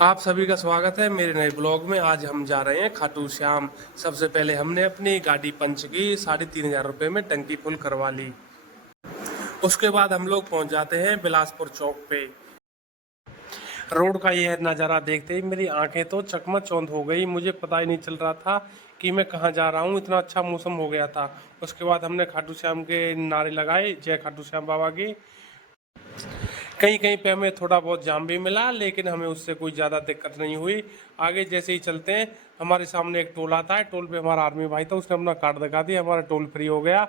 आप सभी का स्वागत है मेरे नए ब्लॉग में। आज हम जा रहे हैं खाटू श्याम। सबसे पहले हमने अपनी गाड़ी पंच की, 3,500 रुपये में टंकी फुल करवा ली। उसके बाद हम लोग पहुंच जाते हैं बिलासपुर चौक पे। रोड का यह नज़ारा देखते ही मेरी आंखें तो चकमचौंध हो गई। मुझे पता ही नहीं चल रहा था कि मैं कहाँ जा रहा हूँ, इतना अच्छा मौसम हो गया था। उसके बाद हमने खाटू श्याम के नारे लगाए, जय खाटू श्याम बाबा की। कहीं कहीं पे हमें थोड़ा बहुत जाम भी मिला, लेकिन हमें उससे कोई ज़्यादा दिक्कत नहीं हुई। आगे जैसे ही चलते हैं, हमारे सामने एक टोल आता है। टोल पे हमारा आर्मी भाई था, उसने अपना कार्ड दिखा दिया, हमारा टोल फ्री हो गया।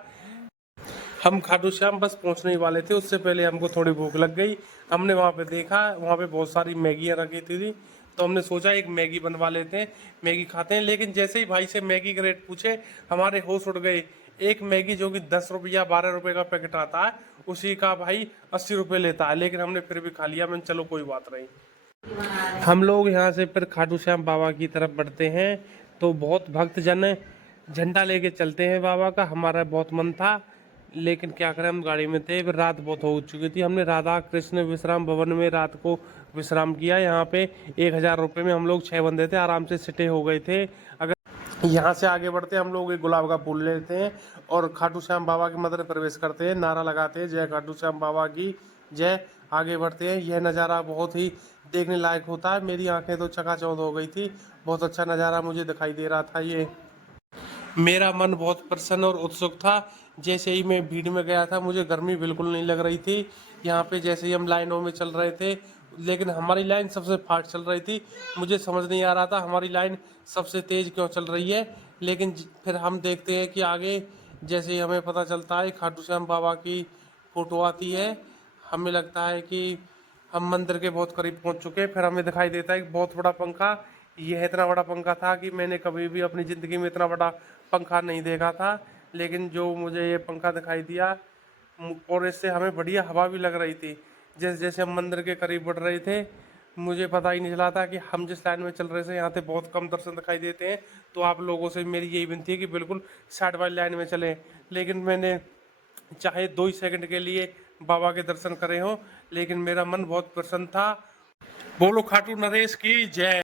हम खाटू श्याम बस पहुंचने ही वाले थे, उससे पहले हमको थोड़ी भूख लग गई। हमने वहाँ पे देखा, वहाँ पे बहुत सारी मैगियाँ रखी थी, तो हमने सोचा एक मैगी बनवा लेते हैं, मैगी खाते हैं। लेकिन जैसे ही भाई से मैगी का रेट पूछे, हमारे होश उड़ गए। एक मैगी जो कि 10 रुपया 12 रुपये का पैकेट आता है, उसी का भाई 80 रुपये लेता है। लेकिन हमने फिर भी खा लिया। मैंने चलो कोई बात नहीं। हम लोग यहाँ से फिर खाटू श्याम बाबा की तरफ बढ़ते हैं, तो बहुत भक्तजन झंडा लेके चलते हैं बाबा का। हमारा बहुत मन था, लेकिन क्या करें, हम गाड़ी में थे, फिर रात बहुत हो चुकी थी। हमने राधा कृष्ण विश्राम भवन में रात को विश्राम किया। यहाँ पे 1,000 रुपये में हम लोग 6 बंदे थे, आराम से सिटे हो गए थे। अगर यहाँ से आगे बढ़ते हम लोग एक गुलाब का फूल लेते हैं और खाटू श्याम बाबा के मंदिर प्रवेश करते हैं, नारा लगाते हैं, जय खाटू श्याम बाबा की जय। आगे बढ़ते हैं। यह नज़ारा बहुत ही देखने लायक होता है। मेरी आंखें तो चकाचौंध हो गई थी। बहुत अच्छा नज़ारा मुझे दिखाई दे रहा था। ये मेरा मन बहुत प्रसन्न और उत्सुक था। जैसे ही मैं भीड़ में गया था, मुझे गर्मी बिल्कुल नहीं लग रही थी। यहाँ पे जैसे ही हम लाइनों में चल रहे थे, लेकिन हमारी लाइन सबसे फास्ट चल रही थी। मुझे समझ नहीं आ रहा था हमारी लाइन सबसे तेज़ क्यों चल रही है। लेकिन फिर हम देखते हैं कि आगे जैसे ही हमें पता चलता है खाटू श्याम बाबा की फ़ोटो आती है, हमें लगता है कि हम मंदिर के बहुत करीब पहुंच चुके हैं। फिर हमें दिखाई देता है एक बहुत बड़ा पंखा। यह इतना बड़ा पंखा था कि मैंने कभी भी अपनी ज़िंदगी में इतना बड़ा पंखा नहीं देखा था। लेकिन जो मुझे ये पंखा दिखाई दिया, और इससे हमें बढ़िया हवा भी लग रही थी। जैसे जैसे हम मंदिर के करीब बढ़ रहे थे, मुझे पता ही नहीं चला था कि हम जिस लाइन में चल रहे थे, यहाँ पे बहुत कम दर्शन दिखाई देते हैं। तो आप लोगों से मेरी यही विनती है कि बिल्कुल साइड वाली लाइन में चलें। लेकिन मैंने चाहे 2 ही सेकंड के लिए बाबा के दर्शन करे हों, लेकिन मेरा मन बहुत प्रसन्न था। बोलो खाटू नरेश की जय।